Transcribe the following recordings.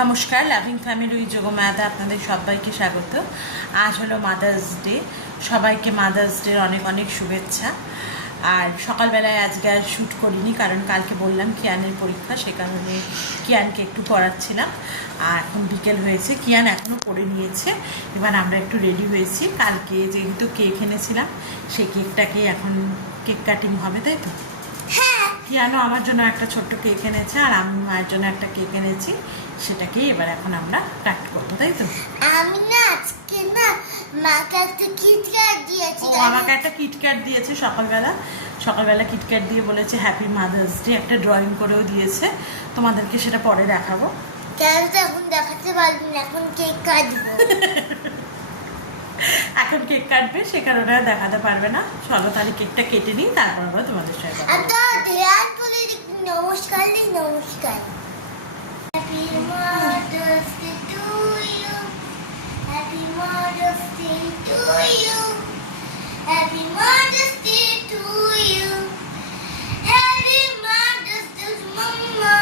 নমস্কার, loving family যোগমায়াতে আপনাদের সবাইকে স্বাগত। আজ হলো মাদার্স ডে। সবাইকে মাদার্স ডের অনেক অনেক শুভেচ্ছা। আর সকালবেলায় আজকে আর শ্যুট করিনি, কারণ কালকে বললাম কিয়ানের পরীক্ষা, সে কারণে কিয়ানকে একটু পড়াচ্ছিলাম। আর এখন বিকেল হয়েছে, কিয়ান এখনও পড়ে নিয়েছে। এবার আমরা একটু রেডি হয়েছি। কালকে যেহেতু কেক এনেছিলাম, সেই কেকটাকে এখন কেক কাটিং হবে, তাই তো? কিয়ানো আমার জন্য একটা ছোট্ট কেক এনেছে, আর আমি মায়ের জন্য একটা কেক এনেছি। সেটাকেই এবার এখন আমরা কাট করবো, তাই তো? আমি না আজকে না মাকে একটা কিটক্যাট দিয়েছি। আমাকে একটা কিটক্যাট দিয়েছে সকালবেলা কিটক্যাট দিয়ে বলেছে হ্যাপি মাদার্স ডে। একটা ড্রয়িং করেও দিয়েছে, তোমাদেরকে সেটা পরে দেখাবো। কেন তো এখন দেখাতে পারবি না, এখন কেক কাটবো। এখন কেক কাটবে, সে কারণে আর দেখাতে পারবে না। চলো তাহলে কেকটা কেটে নিই, তারপর আবার তোমাদের সাথে কথা বলবো। একটা ধ্যান তুলে নমস্কার নেই, নমস্কার। Happy mother's day to you, happy mother's day to you, happy mother's day to you, happy mother's day mumma.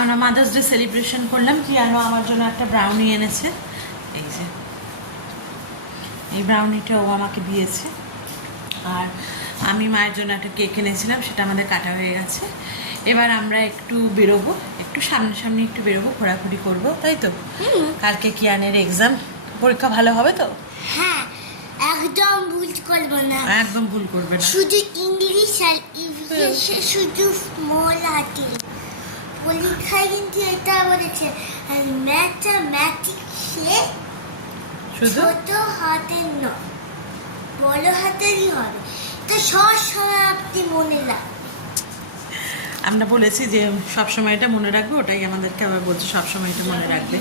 আমরা মাদার্স ডে সেলিব্রেশন করলাম। কিয়ানো আমার জন্য একটা ব্রাউনি এনেছে, এই যে এই ব্রাউনিটা ও আমাকে দিয়েছে। আর আমি মায়ের জন্য একটা কেক এনেছিলাম, সেটা আমাদের কাটা হয়ে গেছে। এবার আমরা একটু বেরোবো, একটু সামনাসামনি একটু বেরোবো, ঘোরাঘুরি করবো, তাই তো? কালকে কিয়ানের এক্সাম, পরীক্ষা ভালো হবে তো? হ্যাঁ, একদম ভুল করবো না, একদম ভুল করবে না। শুধু ইংলিশ আর ইংলিশে শুধু স্মল হাতে পরীক্ষায় কিন্তু এটা বলেছে, আর ম্যাথমেটিক্সে শুধু ছোট হাতের নয়, বড় হাতেরই হবে। তো সব সময় আপনি মনে রাখবেন। আমরা বলেছি যে সবসময় এটা মনে রাখবে, ওটাই আমাদেরকে আবার বলছে সবসময় এটা মনে রাখবে।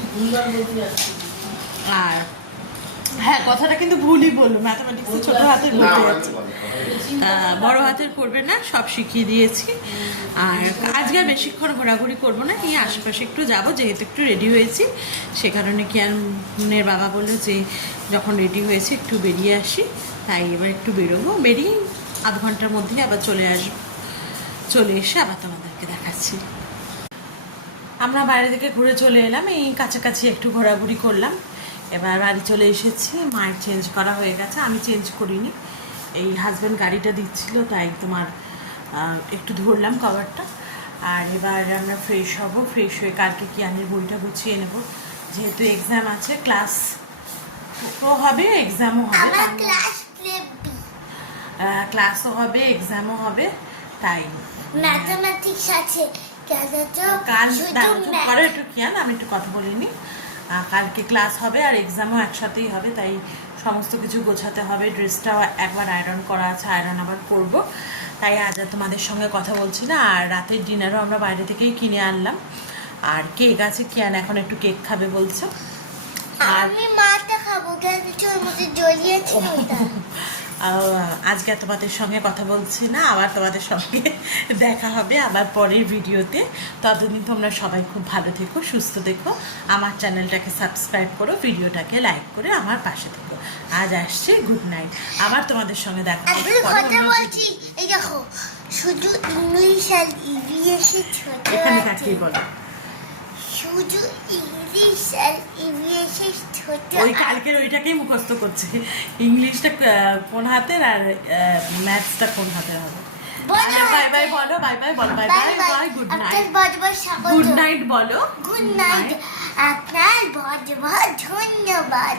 আর হ্যাঁ, কথাটা কিন্তু ভুলই বললো, ম্যাথামেটিক্সে ছোট হাতের বলতে যাচ্ছে, বড় হাতের করবে না, সব শিখিয়ে দিয়েছি। আর আজকে আর বেশিক্ষণ ঘোরাঘুরি করবো না, এই আশেপাশে একটু যাবো, যেহেতু একটু রেডি হয়েছি। সে কারণে কিয়ানের বাবা বললো যে যখন রেডি হয়েছে একটু বেরিয়ে আসি, তাই এবার একটু বেরোবো। বেরিয়ে আধ ঘন্টার মধ্যেই আবার চলে আসবো। চলে এসে আবার তোমাদেরকে দেখাচ্ছি। আমরা বাইরে থেকে ঘুরে চলে এলাম, এই কাছাকাছি একটু ঘোরাঘুরি করলাম। এবার বাড়ি চলে এসেছি। মায়ের চেঞ্জ করা হয়ে গেছে, আমি চেঞ্জ করিনি। এই হাজব্যান্ড গাড়িটা দিচ্ছিল, তাই তোমার একটু ধরলাম কভারটা। আর এবার আমরা ফ্রেশ হব, ফ্রেশ হয়ে কালকে কিয়ানের বইটা গুছিয়ে নেব, যেহেতু এক্সাম আছে। ক্লাস হবে, এক্সামও হবে, ক্লাসও হবে, এক্সামও হবে, তাই ম্যাথমেটিক্স আছে। কাল পরে একটু কিয়ান আমি একটু কথা বলিনি। কালকে ক্লাস হবে আর এক্সামও একসাথেই হবে, তাই সমস্ত কিছু গোছাতে হবে। ড্রেসটাও একবার আয়রন করা আছে, আয়রন আবার করবো, তাই আজ আর তোমাদের সঙ্গে কথা বলছি না। আর রাতের ডিনারও আমরা বাইরে থেকেই কিনে আনলাম। আর কেক আছে, কিয়ান এখন একটু কেক খাবে বলছে। আর আমি মাটা খাবো, ওর মধ্যে জড়িয়েছে ওটা। আজকে তোমাদের সঙ্গে কথা বলছি না, আবার তোমাদের সঙ্গে দেখা হবে আবার পরের ভিডিওতে। ততদিন তোমরা সবাই খুব ভালো থেকো, সুস্থ থেকো। আমার চ্যানেলটাকে সাবস্ক্রাইব করো, ভিডিওটাকে লাইক করে আমার পাশে থেকো। আজ আসছে গুড নাইট, আবার তোমাদের সঙ্গে দেখা হবে। কথা বলছি, এই দেখো শুধু ইংলিশ আর ইভিএসে ছোট এখানে আছে। কাকে বলো? শুধু ইংলিশ আর ইভিএসে ছোট। ওই কালকের ওইটাকেই মুখস্থ করছে, ইংলিশটা কোন হাতের আর ম্যাথসটা কোন হাতের হবে। বাই বাই বলো, বাই বাই বলো, bye bye bye, good night. Good night বলো। গুড নাইট, আপনার বহুত বহুত ধন্যবাদ।